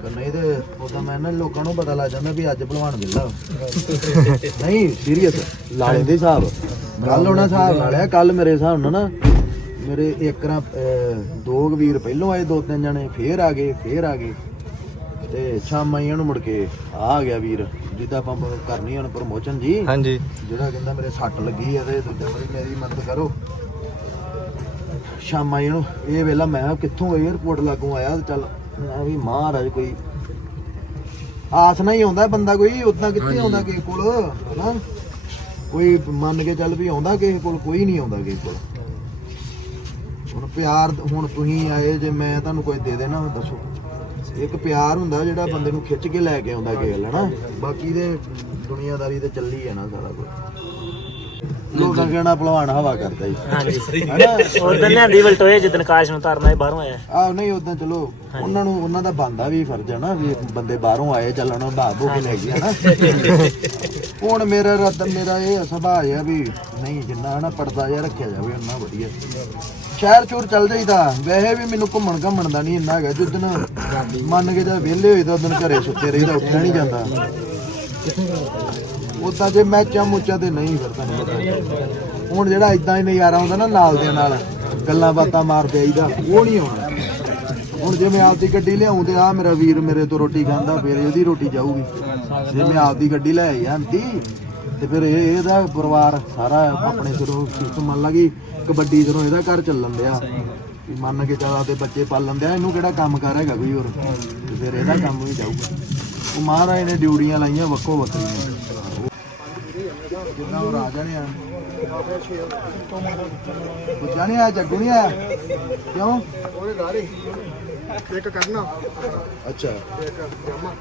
ਪਰ ਨਹੀਂ ਤੇ ਉਦਾਂ ਮੈਂ ਨਾ ਲੋਕਾਂ ਨੂੰ ਪਤਾ ਲੱਗ ਜਾਂਦਾ ਵੀ ਅੱਜ ਭਲਵਾਨ ਮਿਲਦਾ। ਨਹੀਂ ਸੀਰੀਅਸ ਲਾਲੇ ਦੇ ਹਿਸਾਬ। ਕੱਲ ਉਹਨਾਂ ਹਿਸਾਬ ਨਾਲ ਆ ਕੱਲ ਮੇਰੇ ਹਿਸਾਬ ਨਾਲ ਨਾ ਮੇਰੇ ਇੱਕ ਰਾਂ ਦੋ ਵੀਰ ਪਹਿਲੋਂ ਆਏ ਦੋ ਤਿੰਨ ਜਣੇ ਫੇਰ ਆ ਗਏ ਫੇਰ ਆ ਗਏ। ਤੇ ਸ਼ਾਮਾਂ ਹੀ ਉਹਨੂੰ ਮੁੜ ਕੇ ਆ ਗਿਆ ਵੀਰ ਜਿੱਦਾਂ ਆਪਾਂ ਕਰਨੀ ਹੁਣ ਪ੍ਰਮੋਸ਼ਨ ਜੀ। ਹਾਂਜੀ। ਜਿਹੜਾ ਕਹਿੰਦਾ ਮੇਰੇ ਸੱਟ ਲੱਗੀ ਆ ਤੇ ਦੂਜਾ ਮੇਰੀ ਮੇਰੀ ਮਦਦ ਕਰੋ। ਸ਼ਾਮਾਂ ਇਹਨੂੰ ਇਹ ਵੇਲਾ ਮੈਂ ਕਿਹਾ ਕਿੱਥੋਂ 에어ਪੋਰਟ ਲੱਗੂ ਆਇਆ ਚੱਲ ਮੈਂ ਵੀ ਮਹਾਰਾਜ ਕੋਈ ਆਸ ਨਾਲ ਹੀ ਆਉਂਦਾ ਬੰਦਾ ਕੋਈ ਉਦਾਂ ਕਿੱਥੇ ਆਉਂਦਾ ਕਿਸੇ ਕੋਲ ਹਨਾ? ਕੋਈ ਮੰਨ ਕੇ ਚੱਲ ਵੀ ਆਉਂਦਾ ਕਿਸੇ ਕੋਲ ਕੋਈ ਨਹੀਂ ਆਉਂਦਾ ਕਿਸੇ ਕੋਲ। ਹੁਣ ਪਿਆਰ ਹੁਣ ਤੁਸੀਂ ਆਏ ਜੇ ਮੈਂ ਤੁਹਾਨੂੰ ਕੋਈ ਦੇ ਦੇਣਾ ਦੱਸੋ। ਇੱਕ ਪਿਆਰ ਹੁੰਦਾ ਜਿਹੜਾ ਬੰਦੇ ਨੂੰ ਖਿੱਚ ਕੇ ਲੈ ਕੇ ਆਉਂਦਾ ਕਿਸੇ ਹਨਾ? ਬਾਕੀ ਦੇ ਦੁਨੀਆਦਾਰੀ ਤੇ ਚੱਲੀ ਹੈ ਨਾ ਸਾਰਾ ਕੁਝ ਲੋਕਾਂ ਕਹਿਣਾ ਭਲਵਾਨ ਹਵਾ ਕਰਦਾ ਹੀ ਹਾਂਜੀ ਉਦੋਂ ਲਿਆਂਦੀ ਵਲਟੋਏ ਜਿੱਦਨ ਕਾਸ਼ ਨੂੰ ਤਾਰਨਾ ਇਹ ਬਾਹਰੋਂ ਆਇਆ। ਆਹ ਨਹੀਂ ਉਦਾਂ ਚਲੋ ਉਹਨਾਂ ਨੂੰ ਉਹਨਾਂ ਦਾ ਬੰਦਾ ਵੀ ਫਰਜ਼ ਹੈ ਨਾ ਵੀ ਬੰਦੇ ਬਾਹਰੋਂ ਆਏ ਚੱਲ ਉਹਨਾਂ ਢਾਬੋ ਕੇ ਲੈ ਗਿਆ ਨਾ ਹੁਣ ਮੇਰਾ ਰੱਦ ਮੇਰਾ ਇਹ ਸੁਭਾਅ ਹੈ ਵੀ ਨਹੀਂ ਜਿੰਨਾ ਨਾ ਪਰਦਾ ਜਿਹਾ ਰੱਖਿਆ ਜਾਵੇ ਉਹਨਾਂ ਵਧੀਆ। ਸ਼ਹਿਰ ਚੂਰ ਚੱਲ ਜਾਈਦਾ। ਵੈਸੇ ਵੀ ਮੈਨੂੰ ਘੁੰਮਣ ਘੁੰਮਣ ਦਾ ਨਹੀਂ ਇੰਨਾ ਹੈਗਾ ਜਿੱਦਨ ਮੰਨ ਕੇ ਜਾ ਵਿਹਲੇ ਹੋਏ ਤਾਂ ਉਦੋਂ ਘਰੇ ਸੁੱਤੇ ਰਹੀਦਾ ਉੱਠਿਆ ਨਹੀਂ ਜਾਂਦਾ। ਉਦਾਂ ਜੇ ਮੈਚਾਂ ਮੁੱਚਾਂ ਤੇ ਨਹੀਂ ਫਿਰਦਾ। ਹੁਣ ਜਿਹੜਾ ਇਦਾਂ ਹੀ ਨਜ਼ਾਰਾ ਆਉਂਦਾ ਨਾ ਨਾਲ ਦੇ ਨਾਲ, ਗੱਲਾਂ ਬਾਤਾਂ ਮਾਰ ਪਈਦਾ ਉਹ ਨਹੀਂ ਆਉਣਾ। ਹੁਣ ਜੇ ਮੈਂ ਆਪਦੀ ਗੱਡੀ ਲਿਆਉਂ ਤੇ ਆ ਮੇਰਾ ਵੀਰ ਮੇਰੇ ਤੋਂ ਰੋਟੀ ਖਾਂਦਾ, ਫਿਰ ਇਹਦੀ ਰੋਟੀ ਜਾਊਗੀ। ਜੇ ਮੈਂ ਆਪਦੀ ਗੱਡੀ ਲੈ ਆਈ ਆਂਟੀ, ਤੇ ਫਿਰ ਇਹ ਇਹਦਾ ਪਰਿਵਾਰ ਸਾਰਾ ਆਪਣੇ ਸਿਰੋਂ ਸਿਸਟਮ ਮੰਨ ਲਾ ਕਬੱਡੀ ਸਿਰੋਂ ਇਹਦਾ ਘਰ ਚੱਲਣ ਡਿਆ। ਮੰਨ ਕੇ ਚੱਲ ਤੇ ਬੱਚੇ ਪਾਲਣ ਦਿਆ ਇਹਨੂੰ ਕਿਹੜਾ ਕੰਮ ਕਰ ਹੈਗਾ ਕੋਈ ਹੋਰ? ਤੇ ਫਿਰ ਇਹਦਾ ਕੰਮ ਵੀ ਜਾਊਗਾ। ਉਹ ਮਹਾਰਾਜ ਨੇ ਡਿਊਟੀਆਂ ਲਾਈਆਂ ਵੱਖੋ ਵੱਖਰੀਆਂ ਜਿੰਨਾ ਉਹ ਰਾਜਾ ਨੇ ਆ। ਪੁੱਛਿਆ ਨਹੀਂ ਆਇਆ ਜੱਗੂ ਨਹੀਂ ਆਇਆ ਕਿਉਂ? ਉਹਦੇ ਦਾਰੇ ਇੱਕ ਕਰਨਾ। ਅੱਛਾ। ਇੱਕ ਜਾਮਾ।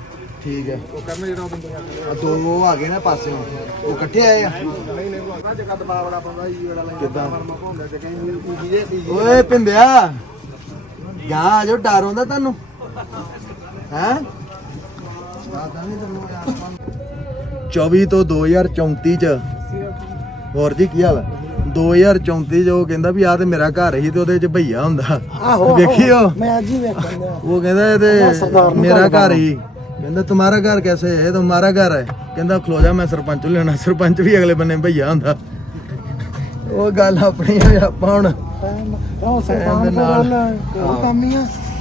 ਠੀਕ ਹੈ। ਉਹ ਕਰਨਾ ਜਿਹੜਾ ਬੰਦਾ ਆ ਦੋ ਉਹ ਆ ਗਏ ਨਾ ਪਾਸਿਓਂ। ਉਹ ਇਕੱਠੇ ਆਏ ਆ? ਨਹੀਂ ਨਹੀਂ ਉਹ ਜਗਤ ਬਾਵੜਾ ਪਾਉਂਦਾ ਜੀ ਵਾਲਾ ਕਿੱਦਾਂ? ਓਏ ਪਿੰਦਿਆ। ਗਾ ਆ ਜੋ ਡਰ ਹੁੰਦਾ ਤੁਹਾਨੂੰ। ਹੈ? ਚੌਵੀ ਤੋਂ 2034 ਚ। ਹੋਰ ਜੀ ਕੀ ਹਾਲ? ਹੈ? 2034 ਚ ਉਹ ਕਹਿੰਦਾ ਵੀ ਆ ਤੇ ਮੇਰਾ ਘਰ ਹੀ ਤੇ ਉਹਦੇ ਚ ਭਈਆ ਹੁੰਦਾ। ਆਹੋ ਉਹ ਕਹਿੰਦਾ ਇਹ ਤੇ ਮੇਰਾ ਘਰ ਹੀ। ਕਹਿੰਦਾ ਤੁਹਾਡਾ ਘਰ ਕੈਸੇ ਹੈ? ਤੁਹਾਡਾ ਘਰ ਹੈ। ਕਹਿੰਦਾ ਖਲੋ ਜਾ ਮੈਂ ਸਰਪੰਚ ਨੂੰ ਲੈਣਾ। ਸਰਪੰਚ ਵੀ ਅਗਲੇ ਬੰਨੇ ਭਈਆ ਹੁੰਦਾ। ਉਹ ਗੱਲ ਆਪਣੀ ਆਪਾਂ ਹੁਣ ਉਹ ਸਰਦਾਰ ਨਾਲ। ਉਹ ਕੰਮ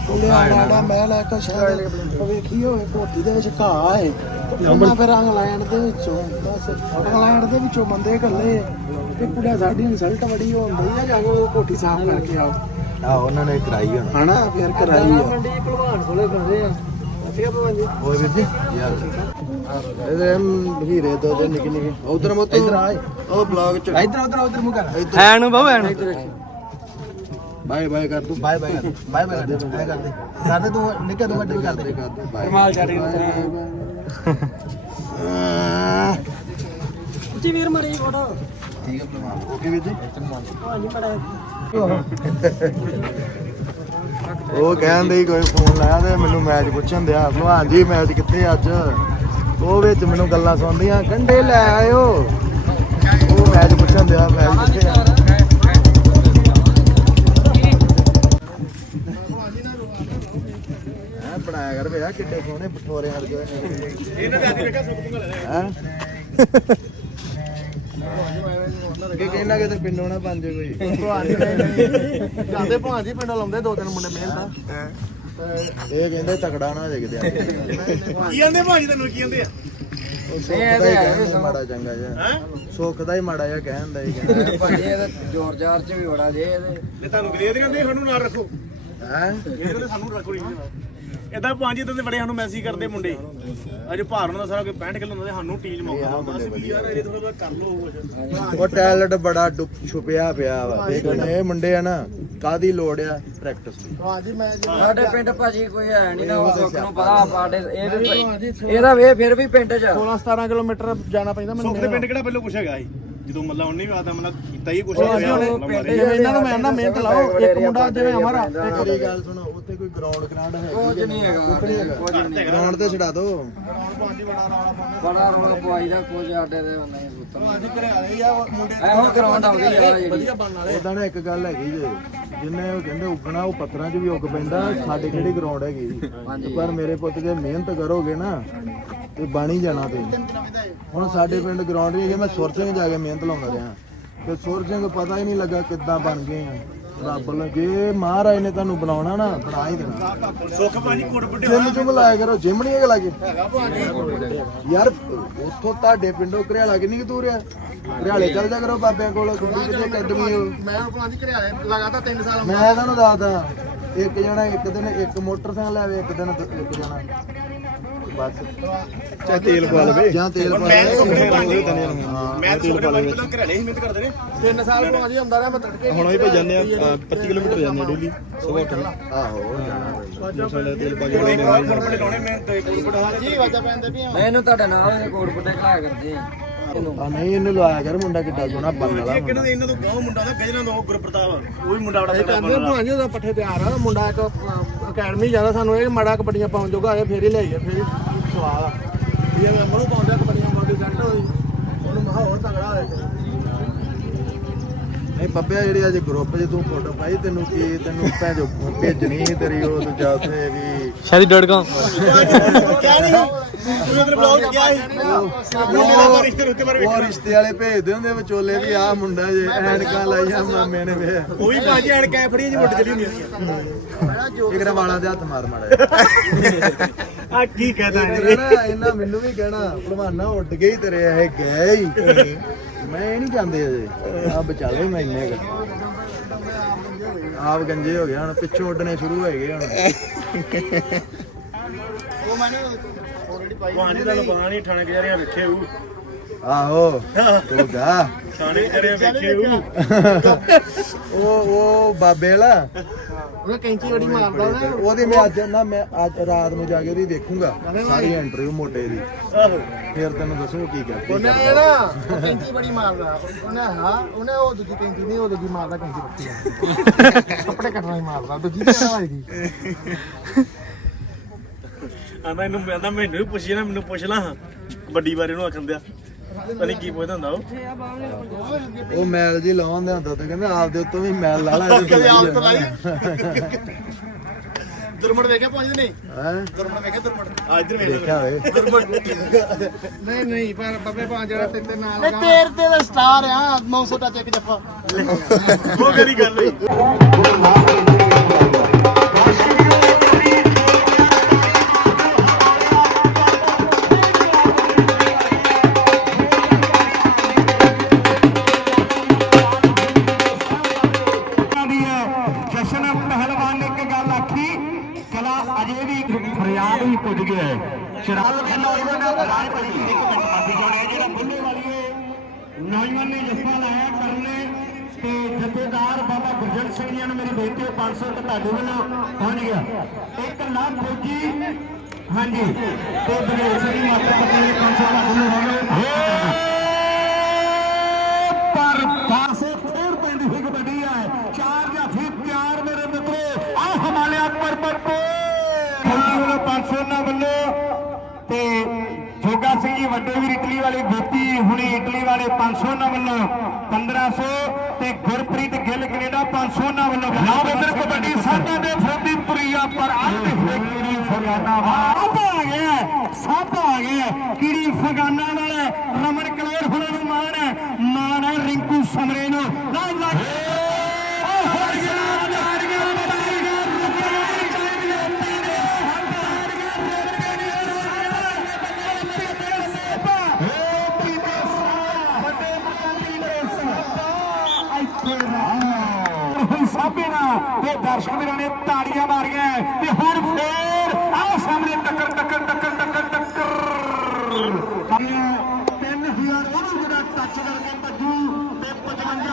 ਉਹਦੇ ਆੜਾ ਮਹਿਲ ਹੈ ਕੋ ਸ਼ਾਇਦ ਵੇਖੀ ਹੋਏ ਕੋਠੀ ਦੇ ਵਿੱਚ ਘਾਹ ਹੈ ਉਹਨਾਂ ਫਿਰ ਇੰਗਲੈਂਡ ਦੇ ਵਿੱਚੋਂ ਬਸ ਇੰਗਲੈਂਡ ਦੇ ਵਿੱਚੋਂ ਬੰਦੇ ਇਕੱਲੇ ਤੇ ਕੁੜਾ ਸਾਡੀ ਇਨਸਲਟ ਬੜੀ ਹੁੰਦੀ ਆ ਜਾ ਕੇ ਉਹ ਕੋਠੀ ਸਾਫ਼ ਕਰਕੇ ਆਓ। ਆ ਉਹਨਾਂ ਨੇ ਕਰਾਈ ਹੁਣ। ਹਨਾ ਫਿਰ ਕਰਾਈ ਆ। ਓਏ ਵੀਰ ਜੀ? ਯਾਰ। ਇਹਦੇ ਮ- ਹੀਰੇ ਦੋ ਦੇ ਨਿੱਕੇ ਨਿੱਕੇ। ਉਧਰ ਮਤ। ਇਧਰ ਆ। ਉਹ ਬਲੌਗ ਚ ਇਧਰ ਉਧਰ ਉਧਰ ਮੁਕਾ ਐ ਨੂੰ ਬਹੁ ਐ ਨੂੰ। ਬਾਏ ਬਾਏ ਕਰ ਤੂੰ। ਬਾਏ ਬਾਏ ਕਰ ਬਾਏ ਬਾਏ ਕਰ ਦੇ ਬਾਏ ਕਰ ਦੇ। ਕਰ ਦੇ ਤੂੰ ਨਿੱਕਾ ਤੂੰ ਵੱਡੇ ਕਰ ਦੇ। ਕਰ ਦੇ ਬਾਏ ਮਾਲ ਛੱਡ ਜੀ ਵੀਰ ਮਰੀ ਫੋਟੋ। ਠੀਕ ਹੈ ਭਲਵਾਨ ਓਕੇ ਵੀਰ ਜੀ? ਉਹ ਕਹਿੰਦੇ ਹੀ ਕੋਈ ਫੋਨ ਲਾਇਆ ਤੇ ਮੈਨੂੰ ਮੈਚ ਪੁੱਛਣ ਦਿਆ। ਭਲਵਾਨ ਜੀ ਮੈਚ ਕਿੱਥੇ ਅੱਜ? ਉਹ ਵਿੱਚ ਮੈਨੂੰ ਗੱਲਾਂ ਸੁਣਦੀਆਂ ਕੰਡੇ ਲੈ ਆਇਓ। ਉਹ ਮੈਚ ਪੁੱਛਣ ਦਿਆ ਮੈਚ ਕਿੱਥੇ ਆ ਹੈਂ, ਕਰ ਭਈਆ ਕਿੱਡੇ ਸੋਹਣੇ ਬਠੋਰੇ ਵਰਗੇ ਇਹਨਾਂ ਦੇ ਅੱਜ ਵੇਖਾ ਸੁੱਕ ਪੁੰਗਾ ਲੈ ਕਿ ਕਹਿੰਦਾ ਕਿ ਤੇ ਪਿੰਡੋਂ ਨਾ ਜੇ ਕੋਈ ਜਾਂਦੇ ਭਾਂਜੀ ਪਿੰਡ ਲਾਉਂਦੇ ਦੋ ਤਿੰਨ ਮੁੰਡੇ ਮਿਹਨਤ ਇਹ ਕਹਿੰਦੇ ਤਕੜਾ ਨਾ ਹੋ ਜਾਏ ਕਿਤੇ ਆ ਕੇ। ਆਂਦੇ ਤੈਨੂੰ ਕੀ ਆਂਦੇ ਆ? ਹੀ ਕਹਿੰਦੇ ਮਾੜਾ ਚੰਗਾ ਜਿਹਾ। ਸੁੱਖ ਦਾ ਹੀ ਮਾੜਾ ਜਿਹਾ ਕਹਿੰਦਾ ਹੀ ਕਹਿੰਦਾ। ਭਾਜੀ ਇਹ ਜ਼ੋਰ ਜ਼ਾਰ ਚ ਵੀ ਬੜਾ ਜੇ ਇਹਦੇ। ਤੇ ਤੁਹਾਨੂੰ ਕਲੀਅਰ ਕਹਿੰਦੇ ਸਾਨੂੰ ਨਾਲ ਰੱਖੋ। ਹੈ ਇਹ ਕਹਿੰਦੇ ਸਾਨੂੰ ਰੱਖੋ ਨਹੀਂ ਇਦਾਂ ਪੰਜ ਇਦਾਂ ਦੇ ਬੜੇ ਸਾਨੂੰ ਮੈਸੇਜ ਕਰਦੇ ਮੁੰਡੇ। ਅੱਜ ਭਾਰ ਉਹਨਾਂ ਦਾ ਸਾਰਾ ਕੋਈ 65 ਕਿਲੋ ਹੁੰਦਾ ਤੇ ਸਾਨੂੰ ਟੀਮ ਮੌਕਾ ਦਿੰਦਾ। ਅਸੀਂ ਵੀ ਯਾਰ ਇਹ ਥੋੜਾ ਜਿਹਾ ਕਰ ਲਓ ਕੁਝ ਉਹ ਟੈਲੈਂਟ ਬੜਾ ਛੁਪਿਆ ਪਿਆ ਵਾ। ਦੇਖ ਇਹ ਮੁੰਡੇ ਆ ਨਾ ਕਾਦੀ ਲੋੜ ਆ? ਪ੍ਰੈਕਟਿਸ ਦੀ। ਭਾਂਜੀ ਮੈਂ ਸਾਡੇ ਪਿੰਡ ਭਾਜੀ ਕੋਈ ਹੈ ਨਹੀਂ ਨਾ ਉਹ ਸੁੱਖ ਨੂੰ ਪਤਾ ਸਾਡੇ ਇਹਦੇ ਇਹਦਾ ਵੇ ਫਿਰ ਵੀ ਪਿੰਡ ਚ। 16 17 ਕਿਲੋਮੀਟਰ ਜਾਣਾ ਪੈਂਦਾ ਮੈਨੂੰ ਸੁੱਖ ਦੇ ਪਿੰਡ ਕਿਹੜਾ ਪਹਿਲਾਂ ਕੁਛ ਹੈਗਾ ਸੀ? ਜਦੋਂ ਮੱਲਾ ਉਹਨੇ ਵੀ ਆਦਾ ਮਤਲਬ ਕੀਤਾ ਹੀ ਕੁਛ ਉਹ ਹੋਇਆ। ਪਿੰਡ ਜਿਵੇਂ ਇਹਨਾਂ ਨੂੰ ਮੈਂ ਨਾ ਮਿਹਨਤ ਲਾਓ ਇੱਕ ਮੁੰਡਾ ਜਿਵੇਂ ਅਮਰ ਮੇਰੀ ਗੱਲ ਸੁਣੋ ਉੱਥੇ ਕੋਈ ਗਰਾਊਂਡ ਗਰਾਊਂਡ ਹੈ ਕੁਝ ਨਹੀਂ ਹੈਗਾ ਕੁਝ ਨਹੀਂ ਗਰਾਊਂਡ ਤੇ ਛਡਾ ਦੋ। ਬੜਾ ਰੌਲਾ ਪਵਾਈ ਦਾ ਕੁਝ ਸਾਡੇ ਦੇ ਨਹੀਂ ਪੁੱਤਰ ਇਹੋ ਗਰਾਊਂਡ ਆਉਂਦੀ ਆ ਜਿਹੜੀ। ਉਦਾਂ ਨਾ ਇੱਕ ਗੱਲ ਹੈਗੀ ਜੇ ਜਿੰਨੇ ਉਹ ਕਹਿੰਦੇ ਉੱਗਣਾ ਉਹ ਪੱਥਰਾਂ 'ਚ ਵੀ ਉੱਗ ਪੈਂਦਾ ਸਾਡੇ ਕਿਹੜੀ ਗਰਾਊਂਡ ਹੈਗੀ? ਪਰ ਮੇਰੇ ਪੁੱਤ ਜੇ ਮਿਹਨਤ ਕਰੋਗੇ ਨਾ ਤੇ ਬਣ ਹੀ ਜਾਣਾ ਤੇ ਹੁਣ ਸਾਡੇ ਪਿੰਡ ਗਰਾਊਂਡ ਵੀ ਹੈਗੇ ਮੈਂ ਸੁਰ ਸਿੰਘ ਜਾ ਕੇ ਮਿਹਨਤ ਲਾਉਂਦਾ ਰਿਹਾ। ਤੇ ਸੁਰ ਸਿੰਘ ਪਤਾ ਹੀ ਨਹੀਂ ਲੱਗਾ ਕਿੱਦਾਂ ਬਣ ਗਏ ਆ। ਰੱਬ ਲ ਜੇ ਮਹਾਰਾਜ ਨੇ ਤੁਹਾਨੂੰ ਬਣਾਉਣਾ ਨਾ ਬਣਾ ਹੀ ਦੇਣਾ। ਸੁੱਖ ਭਾਜੀ ਕੋਟ ਵੱਡੇ ਜਿੰਮ ਜੁਮ ਲਾਇਆ ਕਰੋ ਜਿੰਮ ਨਹੀਂ ਹੈਗਾ ਲਾਗੇ। ਯਾਰ ਉੱਥੋਂ ਤੁਹਾਡੇ ਪਿੰਡੋਂ ਘਰਿਆਲਾ ਕਿੰਨੀ ਕੁ ਦੂਰ ਆ? ਘਰਿਆਲੇ ਚੱਲ ਜਾ ਕਰੋ ਬਾਬਿਆਂ ਕੋਲ ਗੁੱਡੀ ਕਿਤੇ ਅਕੈਡਮੀ ਹੋ ਮੈਂ ਭਾਂਜੀ ਘਰਿਆਲੇ ਲਗਾਤਾਰ 3 ਸਾਲ ਮੈਂ ਤੁਹਾਨੂੰ ਦੱਸਦਾ ਇੱਕ ਜਣਾ ਇੱਕ ਦਿਨ ਇੱਕ ਮੋਟਰਸਾਈਕਲ ਲੈਵੇ ਇੱਕ ਦਿਨ ਇੱਕ ਜਣਾ। ਬਸ। ਚਾਹੇ ਤੇਲ ਪਾ ਲਵੇ। ਜਾਂ ਤੇਲ ਪਾ ਮੈਂ ਦੇ ਲਵੇ ਭਾਜੀ ਮੈਂ ਦੇ ਭਾਜੀ ਪਹਿਲਾਂ ਘਰੇ ਹੀ ਮਿਹਨਤ ਕਰਦੇ ਨੇ। 3 ਸਾਲ ਭਾਂਜੀ ਹੁੰਦਾ ਰਿਹਾ ਮੈਂ ਤੜਕੇ ਹੁਣ ਵੀ ਭਈ ਜਾਂਦੇ ਆ 25 ਕਿਲੋਮੀਟਰ ਜਾਂਦੇ ਆ ਡੇਲੀ ਆਹੋ ਜਾਣਾ। ਤੇਲ ਪਾ ਕੇ ਲਾਉਣੇ ਬੜਾ ਜੀ ਵਾਜਾ ਪੈਂਦੇ ਵੀ ਮੈਨੂੰ ਤੁਹਾਡੇ ਨਾਲ ਦੇ ਕੋਟ ਪੁੱਟੇ ਖਲਾ ਕਰਦੇ ਆ। ਨਹੀਂ ਇਹਨੂੰ ਲਵਾਇਆ ਕਰ ਮੁੰਡਾ ਕਿੱਡਾ ਸੋਹਣਾ ਬੰਨ ਵਾਲਾ ਇੱਕ ਇਹਨਾਂ ਦੇ ਇਹਨਾਂ ਤੋਂ ਗਾਉ ਮੁੰਡਾ ਦਾ ਗਜਣਾ ਦਾ ਉਹ ਗੁਰਪ੍ਰਤਾਪ ਉਹ ਵੀ ਮੁੰਡਾ ਬੜਾ ਤਗੜਾ ਕਹਿੰਦੇ ਭਾਂਜੀ ਉਹਦਾ ਪੱਠੇ ਤਿਆਰ ਆ ਮੁੰਡਾ ਇੱਕ ਅਕੈਡਮੀ ਜਾਣਾ ਸਾਨੂੰ ਇਹ ਮਾੜਾ ਕਬੱਡੀਆਂ ਪਾਉਣ ਜੋਗਾ ਆਇਆ ਫੇਰ ਹੀ ਲੈ ਗਿਆ ਫੇਰ ਸਵਾਲ ਆ। ਇਹ ਮੈਂ ਪਾਉਂਦਾ ਕਬੱਡੀਆਂ ਬੋਡੀ ਸੈੱਟ ਹੋਈ ਉਹਨੂੰ ਮਹਾ ਹੋਰ ਤਗੜਾ ਹੋਇਆ ਨਹੀਂ ਬੱਬਿਆ ਜਿਹੜੀ ਅੱਜ ਗਰੁੱਪ 'ਚ ਤੂੰ ਫੋਟੋ ਪਾਈ ਤੈਨੂੰ ਕੀ ਤੈਨੂੰ ਭੇਜੋ ਭੇਜਣੀ ਸੀ ਤੇਰੀ ਉਹ ਦੂਜਾ ਉੱਥੇ ਵੀ। ਸ਼ਾਦੀ.com ਕਿਆ ਨਹੀਂ ਤੂੰ ਇਧਰ ਬਲੌਗ ਕਿਆ ਹੈ ਉਹ ਰਿਸ਼ਤੇ ਵਾਲੇ ਭੇਜਦੇ ਹੁੰਦੇ ਵਿਚੋਲੇ ਵੀ ਆਹ ਮੁੰਡਾ ਜੇ ਐਨਕਾਂ ਲਾਈਆਂ ਮਾਮੇ ਨੇ ਵੇ। ਉਹ ਵੀ ਭਾਜੀ ਐਨ ਕੈ ਫੜੀ ਜੀ ਮੁੱਢ ਚੜੀ ਹੁੰਦੀ ਸੀ ਇੱਕ ਵਾਲਾਂ ਦੇ ਹੱਥ ਮਾਰ ਮਾੜਾ ਆ ਕੀ ਕਹਦਾ ਇਹਨਾਂ ਇਹਨਾਂ। ਮੈਨੂੰ ਵੀ ਕਹਿਣਾ ਭਲਵਾਨਾ ਉੱਡ ਗਈ ਤੇਰੇ ਇਹ ਗਏ ਹੀ। ਮੈਂ ਇਹ ਨਹੀਂ ਜਾਂਦੇ ਅਜੇ। ਆ ਬਚਾਲੇ ਮੈਂ ਇੰਨੇ ਕੁ। ਆਪ ਗੰਜੇ ਹੋ ਗਏ ਹੁਣ ਪਿੱਛੋਂ ਉੱਡਣੇ ਸ਼ੁਰੂ ਹੋ ਗਏ ਹੁਣ। ਭਾਜੀ ਦਾ ਪਤਾ ਨਹੀਂ ਠਾਣੇ ਗੁਜ਼ਾਰਿਆ ਵੇਖੇ ਉਹ ਆਹੋ ਤੂੰ ਗਾ ਠਾਣੇ ਗੁਜ਼ਾਰਿਆ ਵੇਖੇ ਉਹ ਉਹ ਉਹ ਬਾਬੇ ਵਾਲਾ। ਕੈਂਚੀ ਬੜੀ ਮਾਰਦਾ ਉਹਦੀ ਮੈਂ ਅੱਜ ਨਾ ਮੈਂ ਅੱਜ ਰਾਤ ਨੂੰ ਜਾ ਕੇ ਉਹਦੀ ਦੇਖੂੰਗਾ। ਸਾਰੀ ਇੰਟਰਵਿਊ ਮੋਟੇ ਦੀ। ਆਹੋ। ਫਿਰ ਤੈਨੂੰ ਦੱਸੂ ਕੀ ਕਰਦੇ ਉਹਨੇ ਇਹ ਨਾ ਉਹ ਕੈਂਚੀ ਬੜੀ ਮਾਰਦਾ। ਉਹਨੇ ਹਾਂ ਉਹਨੇ ਉਹ ਦੂਜੀ ਕੈਂਚੀ ਨਹੀਂ ਉਹ ਦੂਜੀ ਮਾਰਦਾ ਕੈਂਚੀ ਬੱਤੀ ਕੱਪੜੇ ਕੱਟਣਾ ਹੀ ਮਾਰਦਾ ਦੂਜੀ ਕਿਹੜਾ ਹੋਏਗੀ ਆਂਦਾ ਇਹਨੂੰ ਕਹਿੰਦਾ ਮੈਨੂੰ ਵੀ ਪੁੱਛੀ ਨਾ ਮੈਨੂੰ ਪੁੱਛ ਲਾ। ਵੱਡੀ ਬਾਰੇ ਨੂੰ ਆਖਣ ਦਿਆ। ਪਤਾ ਕੀ ਪੁੱਛਦਾ ਹੁੰਦਾ ਉਹ। ਉਹ ਮੈਲ ਜੀ ਲਾਉਂਦੇ ਹੁੰਦਾ ਤੇ ਕਹਿੰਦੇ ਆਪਦੇ ਉੱਤੋਂ ਵੀ ਮੈਲ ਲਾ ਲਾ ਇਹਦੇ ਕਦੇ ਆਪ ਤੋਂ ਤੋਂ ਲਾਈ। ਦੁਰਮੜ ਵੇਖਿਆ ਪਹੁੰਚਦੇ ਨਹੀਂ ਹੈ? ਦੁਰਮੜ ਵੇਖਿਆ ਦੁਰਮੜ ਆ ਇੱਧਰ ਵੇਖ ਦੇਖਿਆ ਹੋਵੇ। ਨਹੀਂ ਨਹੀਂ ਪਰ ਬੱਬੇ ਪੰਜ ਜਿਹੜਾ ਤੇ ਤੇ ਨਾਲ ਨਹੀਂ ਤੇਰ ਤੇ ਦਾ ਸਟਾਰ ਆ 900 ਟੱਚ ਇੱਕ ਜੱਫਾ। ਉਹ ਕਿਹੜੀ ਗੱਲ ਹੋਈ। ਹੈ ਸ਼ਰਾਬ ਦੇ ਨੌਜਵਾਨ ਨੇ ਰਾਜ ਪੜੀ ਇੱਕ ਮਿੰਟ ਮਾਫੀ ਚਾਹੁੰਦੇ ਜਿਹੜਾ ਬੁੱਲੇ ਵਾਲੀਏ ਨੌਜਵਾਨ ਨੇ ਜੱਫਾ ਲਾਇਆ ਕਰਨੇ ਤੇ ਜਥੇਦਾਰ ਬਾਬਾ ਗੁਰਜਨ ਸਿੰਘ ਜੀ ਨੂੰ ਮੇਰੀ ਬੇਨਤੀ ਹੈ 500 ਤੇ ਤੁਹਾਡੇ ਵੱਲੋਂ ਪਹੁੰਚ ਗਿਆ। ਇੱਕ ਲੱਖ ਫੌਜੀ ਹਾਂਜੀ ਤੇ ਬਲੇਰ ਸਿੰਘ ਮਾਤਾ ਦੇ 500 ਦਾ ਵੱਲੋਂ ਤੇ ਜੋਗਾ ਸਿੰਘ ਜੀ ਵੱਡੇ ਵੀਰ ਇਟਲੀ ਵਾਲੇ ਗੋਪੀ ਹੁਣੀ ਇਟਲੀ ਵਾਲੇ 500 ਨਾ ਵੱਲੋਂ 1500 ਤੇ ਗੁਰਪ੍ਰੀਤ ਗਿੱਲ ਕੈਨੇਡਾ 500 ਨਾ ਵੱਲੋਂ ਇਧਰ ਕਬੱਡੀ ਸਾਡਾ ਦੇ ਫਰੋਦੀਪੁਰੀਆ ਪਰ ਅੱਜ ਕਿਹੜੀ ਫਗਾਨਾ ਸੱਪ ਆ ਗਿਆ ਸੱਪ ਆ ਗਿਆ ਕਿਹੜੀ ਫਗਾਨਾ ਵਾਲਾ ਰਮਨ ਕਲੇਰ ਹੁਣੇ ਨੂੰ ਮਾਣ ਹੈ ਮਾਣ ਹੈ ਰਿੰਕੂ ਸਮਰੇ ਨੂੰ। ਤੇ ਦਰਸ਼ਕ ਵੀਰਾਂ ਨੇ ਤਾੜੀਆਂ ਮਾਰੀਆਂ ਤੇ ਹੁਣ ਫੇਰ ਆਹ ਸਾਹਮਣੇ ਟੱਕਰ ਟੱਕਰ ਟੱਕਰ ਟੱਕਰ ਟੱਕਰ। 3000 ਉਹਨੂੰ ਜਿਹੜਾ ਟੱਚ ਕਰਕੇ ਭੱਜੂ ਤੇ 55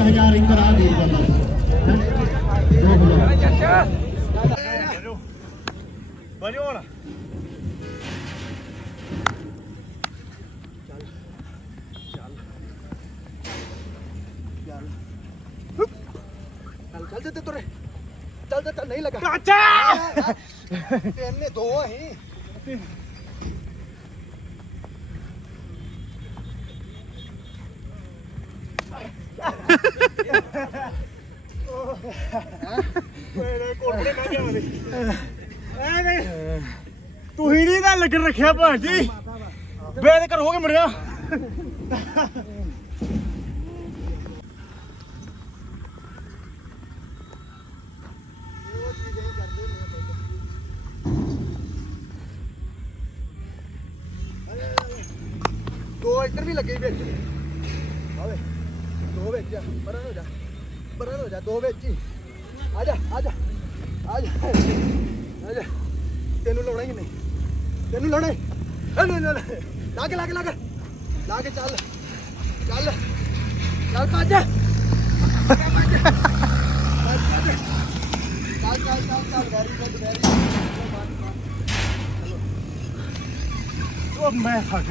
1000 ਇੱਕ ਰਾਹ ਦੇ ਵਜੋ ਹੁਣ। ਚੱਲ ਚੱਲ ਤੇ ਤੁਰੇ। ਚੱਲ ਚੱਲ ਨਹੀਂ ਲੱਗਾ। ਚਾਚਾ! ਤਿੰਨ ਦੋ ਅਸੀਂ। ਨਹੀਂ ਗੱਲ ਕਰ ਰੱਖਿਆ ਭਾਜੀ ਬੇਦ ਕਰ ਹੋ ਕੇ ਮਰਿਆ ਦੋ ਇੱਧਰ ਵੀ ਲੱਗੇ ਵਿੱਚ। ਆਵੇ ਦੋ ਵਿੱਚ ਆ, ਪਰਾਂ ਹੋ ਜਾ, ਪਰਾਂ ਹੋ ਜਾ, ਦੋ ਵਿੱਚ ਹੀ। ਆ ਜਾ ਆ ਜਾ ਆ ਜਾ। ਤੈਨੂੰ ਲਾਉਣਾ ਹੀ ਨਹੀਂ। ਤੈਨੂੰ ਲਾਉਣਾ ਨਹੀਂ ਲਾ ਕੇ ਲਾਗੇ ਕੇ, ਲਾ ਕੇ। ਚੱਲ ਚੱਲ ਚੱਲ। ਭੱਜ ਚੱਲ। ਚੱਲ ਚੱਲ ਚੱਲ ਵੈਰੀ ਗੁੱਡ ਵੈਰੀ ਉਹ ਮੈਂ ਥੱਕ